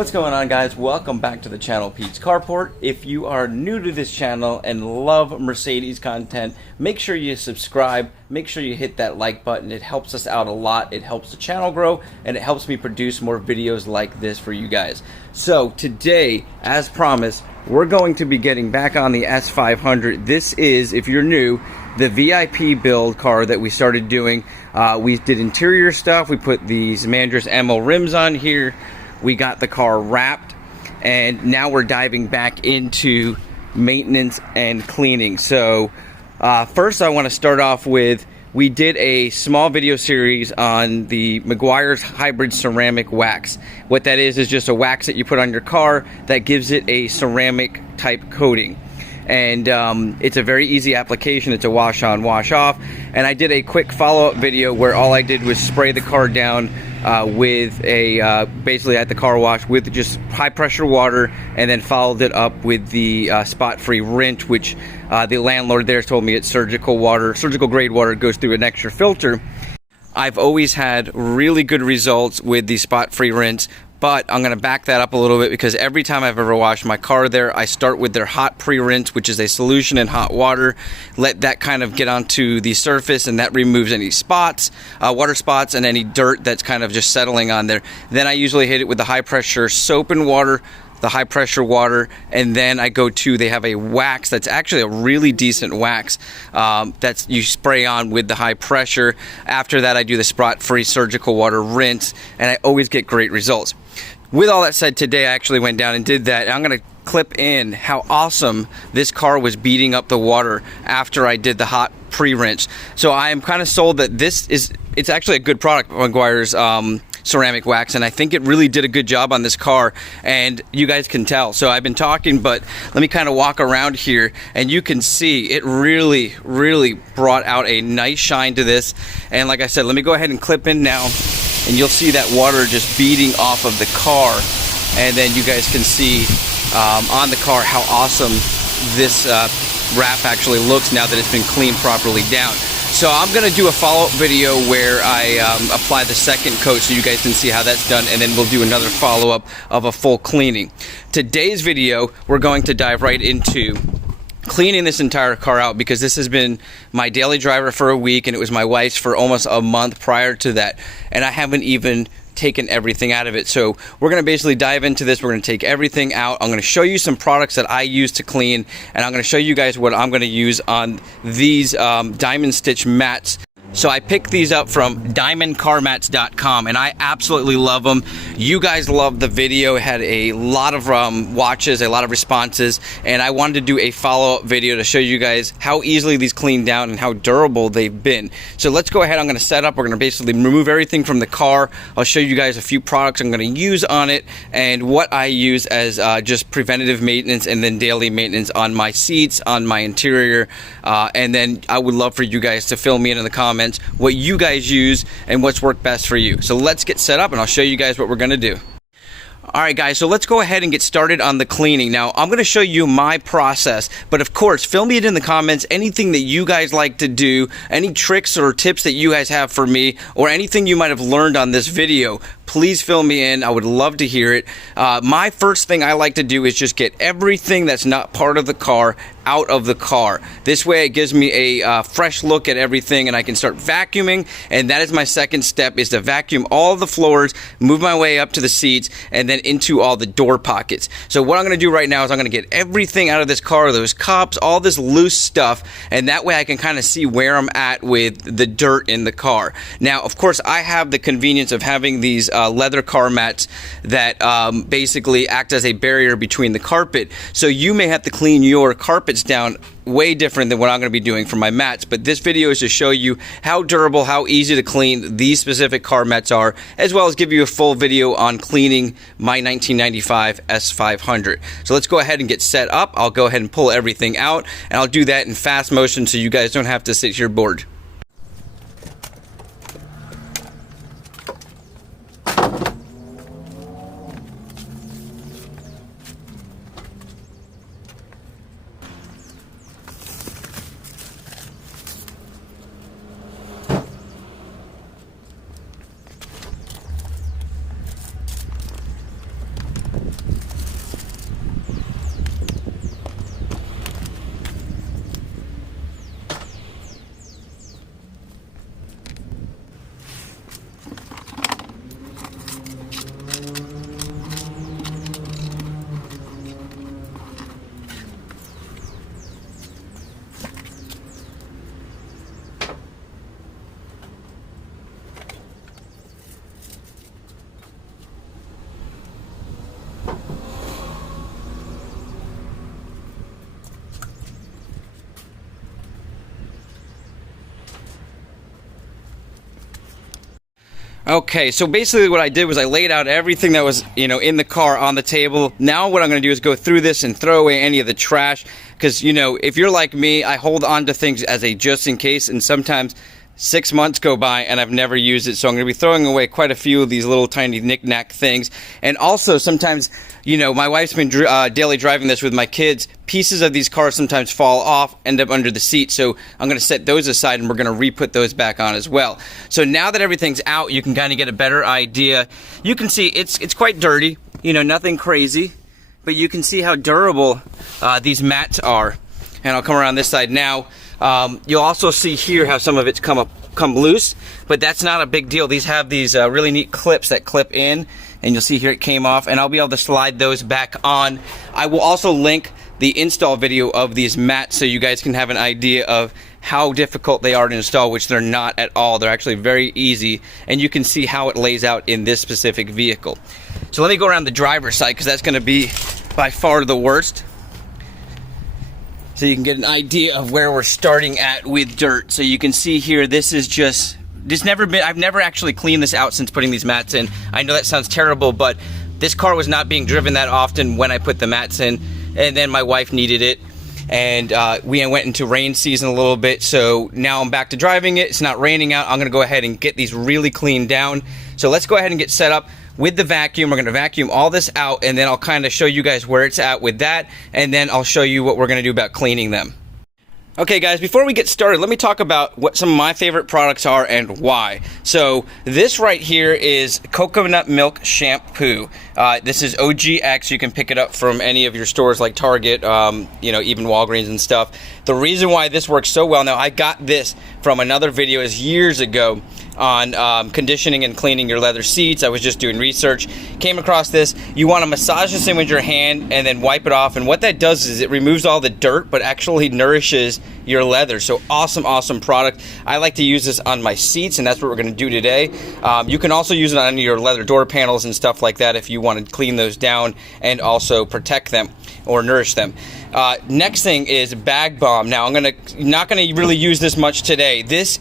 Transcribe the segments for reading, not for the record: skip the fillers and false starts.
What's going on, guys? Welcome back to the channel, Pete's Carport. If you are new to this channel and love Mercedes content, make sure you subscribe, make sure you hit that like button. It helps us out a lot. It helps the channel grow, and it helps me produce more videos like this for you guys. So today, as promised, we're going to be getting back on the S500. This is, if you're new, the VIP build car that we started doing. We did interior stuff. We put these Mandris MO rims on here. We got the car wrapped, and now we're diving back into maintenance and cleaning. So first I want to start off with, we did a small video series on the Meguiar's hybrid ceramic wax. What that is just a wax that you put on your car that gives it a ceramic type coating. And it's a very easy application. It's a wash on, wash off. And I did a quick follow-up video where all I did was spray the car down with a basically at the car wash with just high pressure water, and then followed it up with the spot-free rinse, which the landlord there told me it's surgical water, surgical grade water. It goes through an extra filter. I've always had really good results with the spot-free rinse, but I'm going to back that up a little bit, because every time I've ever washed my car there, I start with their hot pre-rinse, which is a solution in hot water. Let that kind of get onto the surface, and that removes any spots, water spots, and any dirt that's kind of just settling on there. Then I usually hit it with the high pressure soap and water, the high pressure water, and then I go to, they have a wax that's actually a really decent wax that's you spray on with the high pressure. After that, I do the spot-free surgical water rinse, and I always get great results. With all that said, today I actually went down and did that, and I'm going to clip in how awesome this car was beating up the water after I did the hot pre-rinse. So I am kind of sold that it's actually a good product, Meguiar's ceramic wax, and I think it really did a good job on this car, and you guys can tell. So I've been talking, but let me kind of walk around here, and you can see it really brought out a nice shine to this. And like I said, let me go ahead and clip in now, and you'll see that water just beating off of the car, and then you guys can see on the car how awesome this wrap actually looks now that it's been cleaned properly down. So I'm going to do a follow-up video where I apply the second coat so you guys can see how that's done, and then we'll do another follow-up of a full cleaning. Today's video, we're going to dive right into cleaning this entire car out, because this has been my daily driver for a week, and it was my wife's for almost a month prior to that, and I haven't even taken everything out of it. So we're going to basically dive into this. We're going to take everything out. I'm going to show you some products that I use to clean, and I'm going to show you guys what I'm going to use on these diamond stitch mats. So I picked these up from diamondcarmats.com, and I absolutely love them. You guys loved the video. It had a lot of watches, a lot of responses, and I wanted to do a follow-up video to show you guys how easily these clean down and how durable they've been. So let's go ahead. I'm going to set up. We're going to basically remove everything from the car. I'll show you guys a few products I'm going to use on it, and what I use as just preventative maintenance and then daily maintenance on my seats, on my interior, and then I would love for you guys to fill me in the comments what you guys use and what's worked best for you. So let's get set up, and I'll show you guys what we're gonna do. Alright guys, so let's go ahead and get started on the cleaning. Now, I'm going to show you my process, but of course, fill me in the comments anything that you guys like to do, any tricks or tips that you guys have for me, or anything you might have learned on this video. Please fill me in. I would love to hear it. My first thing I like to do is just get everything that's not part of the car out of the car. This way it gives me a fresh look at everything, and I can start vacuuming, and that is my second step, is to vacuum all the floors, move my way up to the seats, and then into all the door pockets. So what I'm going to do right now is I'm going to get everything out of this car, those cups, all this loose stuff, and that way I can kind of see where I'm at with the dirt in the car. Now, of course, I have the convenience of having these leather car mats that basically act as a barrier between the carpet. So you may have to clean your carpets down way different than what I'm going to be doing for my mats, but this video is to show you how durable, how easy to clean these specific car mats are, as well as give you a full video on cleaning my 1995 S500. So let's go ahead and get set up. I'll go ahead and pull everything out, and I'll do that in fast motion so you guys don't have to sit here bored. Okay, so basically what I did was I laid out everything that was, in the car on the table. Now what I'm going to do is go through this and throw away any of the trash, because, if you're like me, I hold on to things as a just in case, and sometimes 6 months go by and I've never used it, so I'm going to be throwing away quite a few of these little tiny knick-knack things. And also sometimes, my wife's been daily driving this with my kids. Pieces of these cars sometimes fall off, end up under the seat, so I'm going to set those aside and we're going to re-put those back on as well. So now that everything's out, you can kind of get a better idea. You can see it's quite dirty, nothing crazy, but you can see how durable these mats are. And I'll come around this side now. You'll also see here how some of it's come loose, but that's not a big deal. These have these really neat clips that clip in, and you'll see here it came off, and I'll be able to slide those back on. I will also link the install video of these mats so you guys can have an idea of how difficult they are to install, which they're not at all. They're actually very easy, and you can see how it lays out in this specific vehicle. So let me go around the driver's side, because that's going to be by far the worst, so you can get an idea of where we're starting at with dirt. So you can see here, I've never actually cleaned this out since putting these mats in. I know that sounds terrible, but this car was not being driven that often when I put the mats in, and then my wife needed it, and we went into rain season a little bit, so now I'm back to driving it. It's not raining out. I'm gonna go ahead and get these really cleaned down. So let's go ahead and get set up with the vacuum. We're going to vacuum all this out, and then I'll kind of show you guys where it's at with that, and then I'll show you what we're going to do about cleaning them. Okay guys, before we get started, let me talk about what some of my favorite products are and why. So this right here is coconut milk shampoo. This is OGX. You can pick it up from any of your stores like Target, even Walgreens and stuff. The reason why this works so well, now I got this from another video years ago on conditioning and cleaning your leather seats. I was just doing research, came across this. You want to massage this in with your hand and then wipe it off, and what that does is it removes all the dirt but actually nourishes your leather. So awesome product. I like to use this on my seats, and that's what we're going to do today. You can also use it on your leather door panels and stuff like that if you want to clean those down and also protect them or nourish them. Next thing is bag balm. Now I'm not gonna really use this much today. This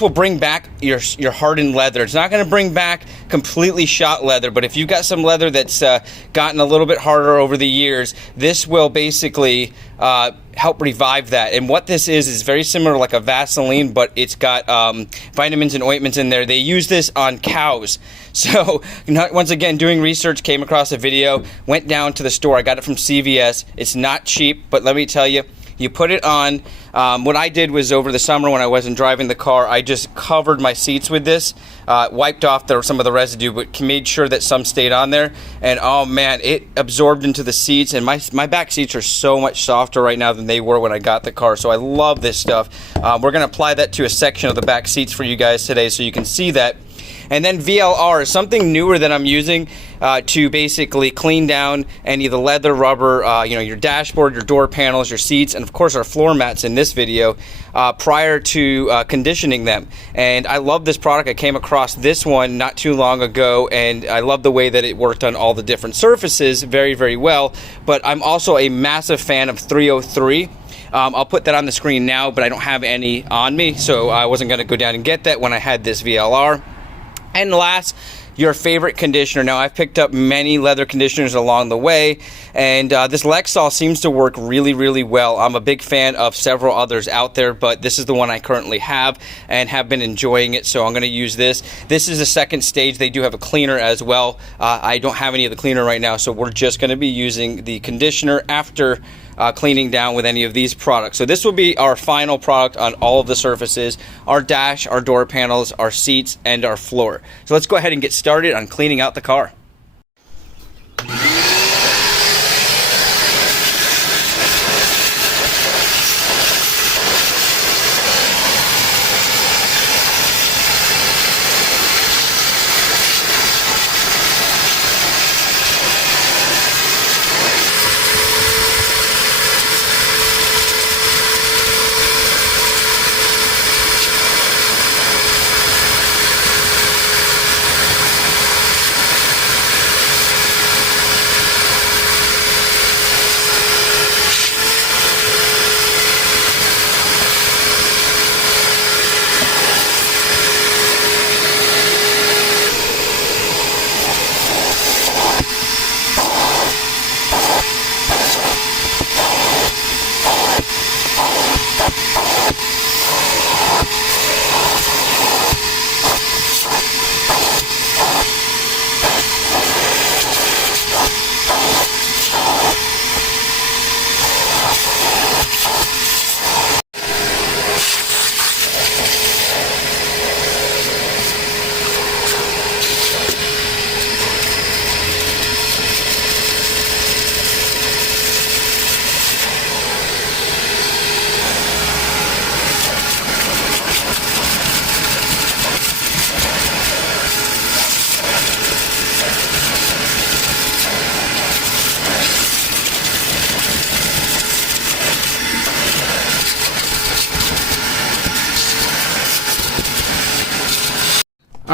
will bring back your hardened leather. It's not going to bring back completely shot leather, but if you've got some leather that's gotten a little bit harder over the years, this will basically help revive that. And what this is very similar to like a Vaseline, but it's got vitamins and ointments in there. They use this on cows. So once again, doing research, came across a video, went down to the store. I got it from CVS. It's not cheap, but let me tell you, you put it on. What I did was over the summer when I wasn't driving the car, I just covered my seats with this, wiped off some of the residue, but made sure that some stayed on there. And oh man, it absorbed into the seats, and my back seats are so much softer right now than they were when I got the car. So I love this stuff. We're going to apply that to a section of the back seats for you guys today so you can see that. And then VLR is something newer that I'm using to basically clean down any of the leather, rubber, your dashboard, your door panels, your seats, and of course our floor mats in this video prior to conditioning them. And I love this product. I came across this one not too long ago, and I love the way that it worked on all the different surfaces very well. But I'm also a massive fan of 303. I'll put that on the screen now, but I don't have any on me, so I wasn't going to go down and get that when I had this VLR. And last, your favorite conditioner. Now, I've picked up many leather conditioners along the way, and this Lexol seems to work really well. I'm a big fan of several others out there, but this is the one I currently have and have been enjoying it, so I'm going to use this. This is the second stage. They do have a cleaner as well. I don't have any of the cleaner right now, so we're just going to be using the conditioner after cleaning down with any of these products. So this will be our final product on all of the surfaces: our dash, our door panels, our seats, and our floor. So let's go ahead and get started on cleaning out the car.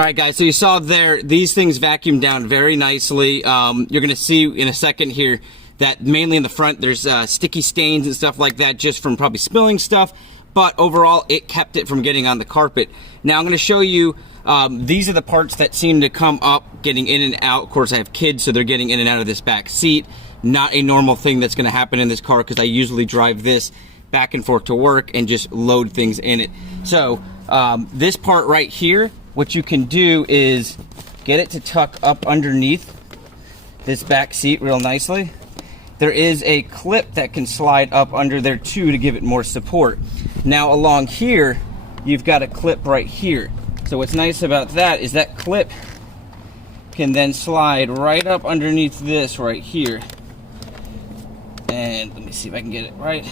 All right, guys, so you saw there, these things vacuum down very nicely. You're going to see in a second here that mainly in the front there's sticky stains and stuff like that just from probably spilling stuff, but overall it kept it from getting on the carpet. Now I'm going to show you, these are the parts that seem to come up getting in and out. Of course, I have kids, so they're getting in and out of this back seat. Not a normal thing that's going to happen in this car because I usually drive this back and forth to work and just load things in it. So this part right here, what you can do is get it to tuck up underneath this back seat real nicely. There is a clip that can slide up under there too to give it more support. Now along here, you've got a clip right here. So what's nice about that is that clip can then slide right up underneath this right here. And let me see if I can get it right.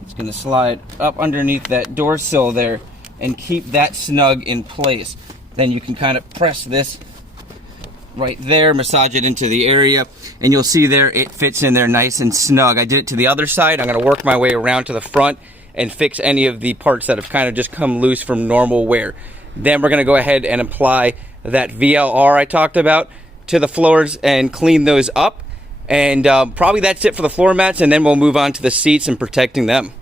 It's going to slide up underneath that door sill there and keep that snug in place. Then you can kind of press this right there, massage it into the area, and you'll see there it fits in there nice and snug. I did it to the other side. I'm going to work my way around to the front and fix any of the parts that have kind of just come loose from normal wear. Then we're going to go ahead and apply that VLR I talked about to the floors and clean those up. And probably that's it for the floor mats, and then we'll move on to the seats and protecting them.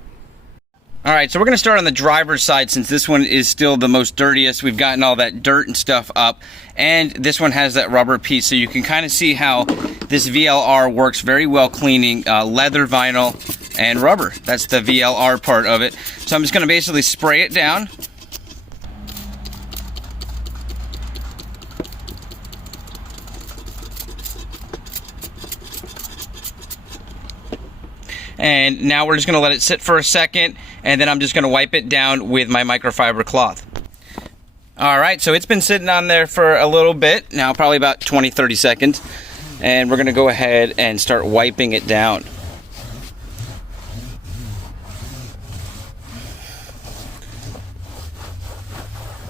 All right, so we're going to start on the driver's side since this one is still the most dirtiest. We've gotten all that dirt and stuff up, and this one has that rubber piece, so you can kind of see how this VLR works very well cleaning leather, vinyl, and rubber. That's the VLR part of it. So I'm just going to basically spray it down. And now we're just going to let it sit for a second, and then I'm just going to wipe it down with my microfiber cloth. All right, so it's been sitting on there for a little bit, now probably about 20-30 seconds, and we're going to go ahead and start wiping it down.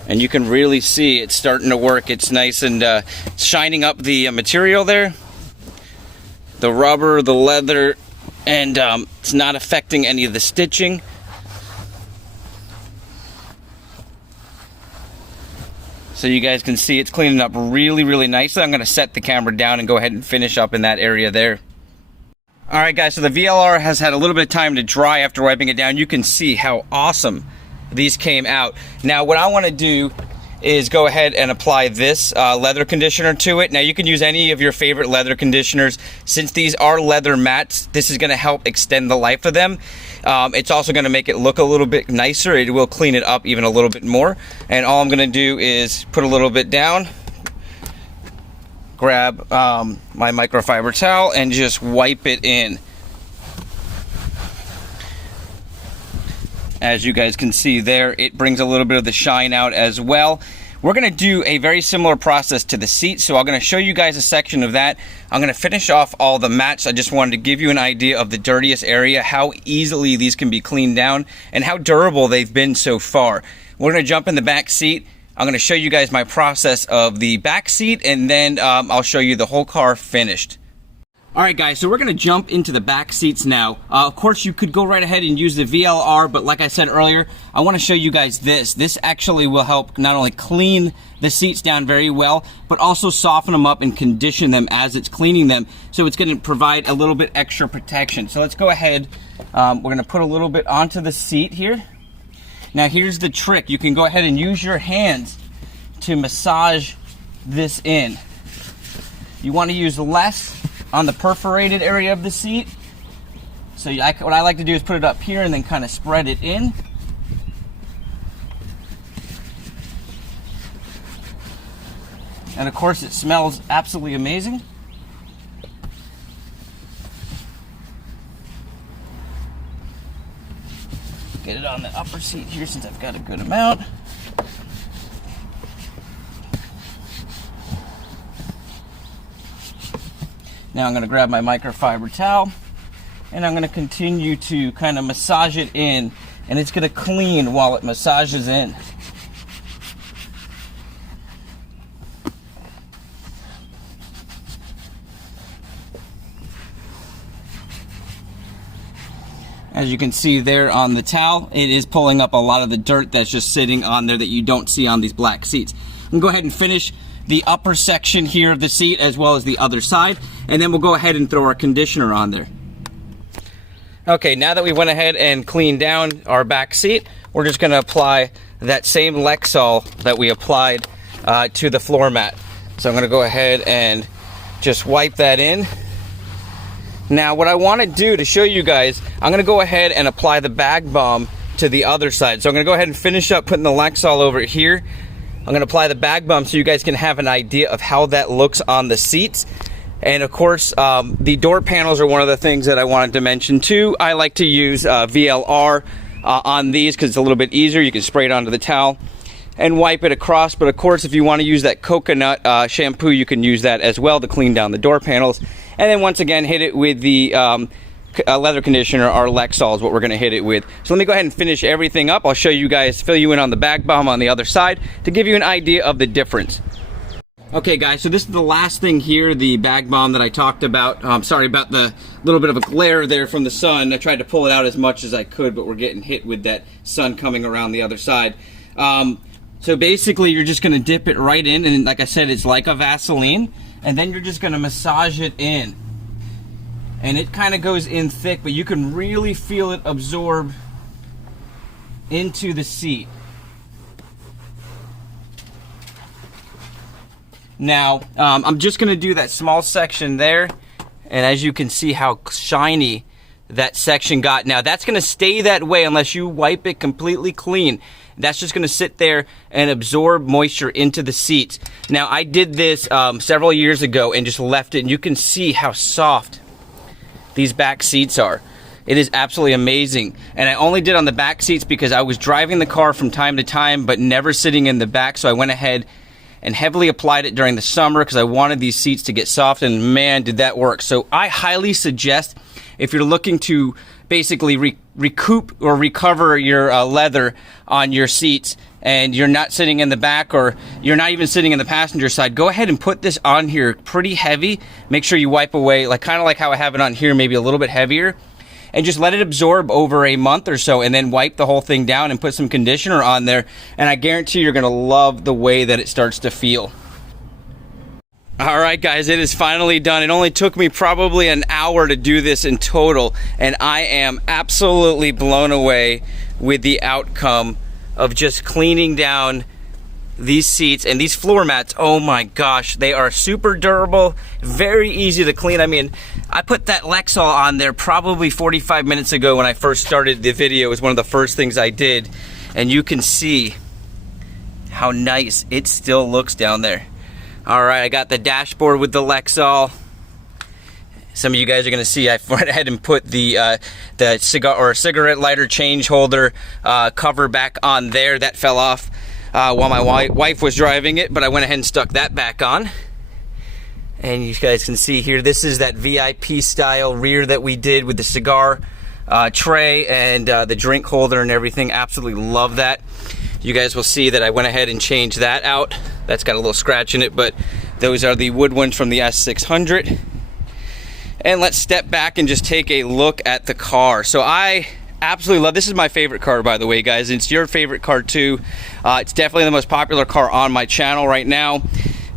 And you can really see it's starting to work. It's nice and shining up the material there, the rubber, the leather, and it's not affecting any of the stitching. So you guys can see it's cleaning up really, really nicely. I'm going to set the camera down and go ahead and finish up in that area there. Alright guys, so the VLR has had a little bit of time to dry after wiping it down. You can see how awesome these came out. Now what I want to do is go ahead and apply this leather conditioner to it. Now you can use any of your favorite leather conditioners. Since these are leather mats, this is going to help extend the life of them. It's also going to make it look a little bit nicer. It will clean it up even a little bit more. And all I'm going to do is put a little bit down, grab my microfiber towel, and just wipe it in. As you guys can see there, it brings a little bit of the shine out as well. We're going to do a very similar process to the seat, so I'm going to show you guys a section of that. I'm going to finish off all the mats. I just wanted to give you an idea of the dirtiest area, how easily these can be cleaned down, and how durable they've been so far. We're going to jump in the back seat. I'm going to show you guys my process of the back seat, and then I'll show you the whole car finished. Alright guys, so we're going to jump into the back seats now. Of course you could go right ahead and use the VLR, but like I said earlier, I want to show you guys this. This actually will help not only clean the seats down very well, but also soften them up and condition them as it's cleaning them. So it's going to provide a little bit extra protection. So let's go ahead, we're going to put a little bit onto the seat here. Now here's the trick. You can go ahead and use your hands to massage this in. You want to use less on the perforated area of the seat. So what I like to do is put it up here and then kind of spread it in. And of course it smells absolutely amazing. Get it on the upper seat here since I've got a good amount. Now I'm going to grab my microfiber towel and I'm going to continue to kind of massage it in, and it's going to clean while it massages in. As you can see there on the towel, it is pulling up a lot of the dirt that's just sitting on there that you don't see on these black seats. I'm gonna go ahead and finish the upper section here of the seat as well as the other side, and then we'll go ahead and throw our conditioner on there. Okay, now that we went ahead and cleaned down our back seat, we're just gonna apply that same Lexol that we applied to the floor mat. So I'm gonna go ahead and just wipe that in. Now what I want to do to show you guys, I'm going to go ahead and apply the bag balm to the other side. So I'm going to go ahead and finish up putting the Lexol over here. I'm going to apply the bag balm so you guys can have an idea of how that looks on the seats. And of course, the door panels are one of the things that I wanted to mention too. I like to use VLR on these because it's a little bit easier. You can spray it onto the towel and wipe it across, but of course if you want to use that coconut shampoo, you can use that as well to clean down the door panels. And then once again, hit it with the leather conditioner, or Lexol is what we're going to hit it with. So let me go ahead and finish everything up. I'll show you guys, fill you in on the bag balm on the other side to give you an idea of the difference. Okay guys, so this is the last thing here, the bag balm that I talked about. Sorry about the little bit of a glare there from the sun. I tried to pull it out as much as I could, but we're getting hit with that sun coming around the other side. So basically you're just gonna dip it right in, and like I said, it's like a Vaseline, and then you're just gonna massage it in. And it kind of goes in thick, but you can really feel it absorb into the seat. Now, I'm just gonna do that small section there, and as you can see how shiny that section got. Now that's gonna stay that way unless you wipe it completely clean. That's just gonna sit there and absorb moisture into the seats. Now I did this several years ago and just left it, and you can see how soft these back seats are. It is absolutely amazing. And I only did on the back seats because I was driving the car from time to time but never sitting in the back, so I went ahead and heavily applied it during the summer because I wanted these seats to get soft, and man, did that work. So I highly suggest, if you're looking to basically recoup or recover your leather on your seats, and you're not sitting in the back, or you're not even sitting in the passenger side, go ahead and put this on here pretty heavy. Make sure you wipe away, like kind of like how I have it on here, maybe a little bit heavier, and just let it absorb over a month or so, and then wipe the whole thing down and put some conditioner on there, and I guarantee you're gonna love the way that it starts to feel. All right guys, it is finally done. It only took me probably an hour to do this in total, and I am absolutely blown away with the outcome of just cleaning down these seats and these floor mats. Oh my gosh, they are super durable, very easy to clean. I mean, I put that Lexol on there probably 45 minutes ago when I first started the video. It was one of the first things I did, and you can see how nice it still looks down there. All right, I got the dashboard with the Lexol. Some of you guys are gonna see I went ahead and put the cigar or cigarette lighter change holder cover back on there. That fell off while my wife was driving it, but I went ahead and stuck that back on. And you guys can see here, this is that VIP style rear that we did with the cigar tray and the drink holder and everything. Absolutely love that. You guys will see that I went ahead and changed that out. That's got a little scratch in it, but those are the wood ones from the S600. And let's step back and just take a look at the car. So I absolutely love, this is my favorite car, by the way, guys. It's your favorite car too. It's definitely the most popular car on my channel right now,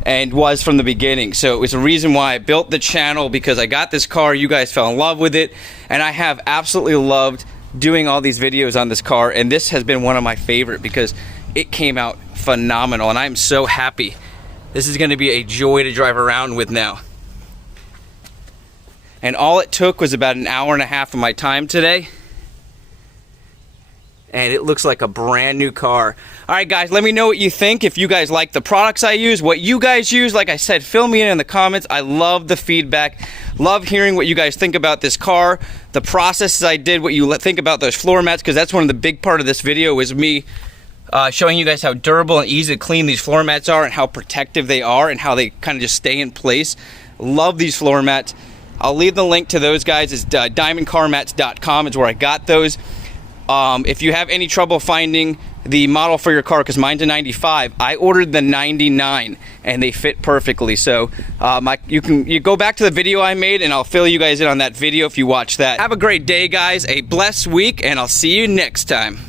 and was from the beginning. So it was a reason why I built the channel, because I got this car, you guys fell in love with it, and I have absolutely loved doing all these videos on this car, and this has been one of my favorite because it came out phenomenal, and I'm so happy. This is gonna be a joy to drive around with now. And all it took was about an hour and a half of my time today, and it looks like a brand new car. All right guys, let me know what you think. If you guys like the products I use, what you guys use, like I said, fill me in the comments. I love the feedback, love hearing what you guys think about this car, the processes I did, what you think about those floor mats, because that's one of the big part of this video is me showing you guys how durable and easy to clean these floor mats are, and how protective they are, and how they kind of just stay in place. Love these floor mats. I'll leave the link to those guys. It's diamondcarmats.com is where I got those. If you have any trouble finding the model for your car, because mine's a 95. I ordered the 99 and they fit perfectly. So you go back to the video I made and I'll fill you guys in on that video if you watch that. Have a great day, guys, a blessed week, and I'll see you next time.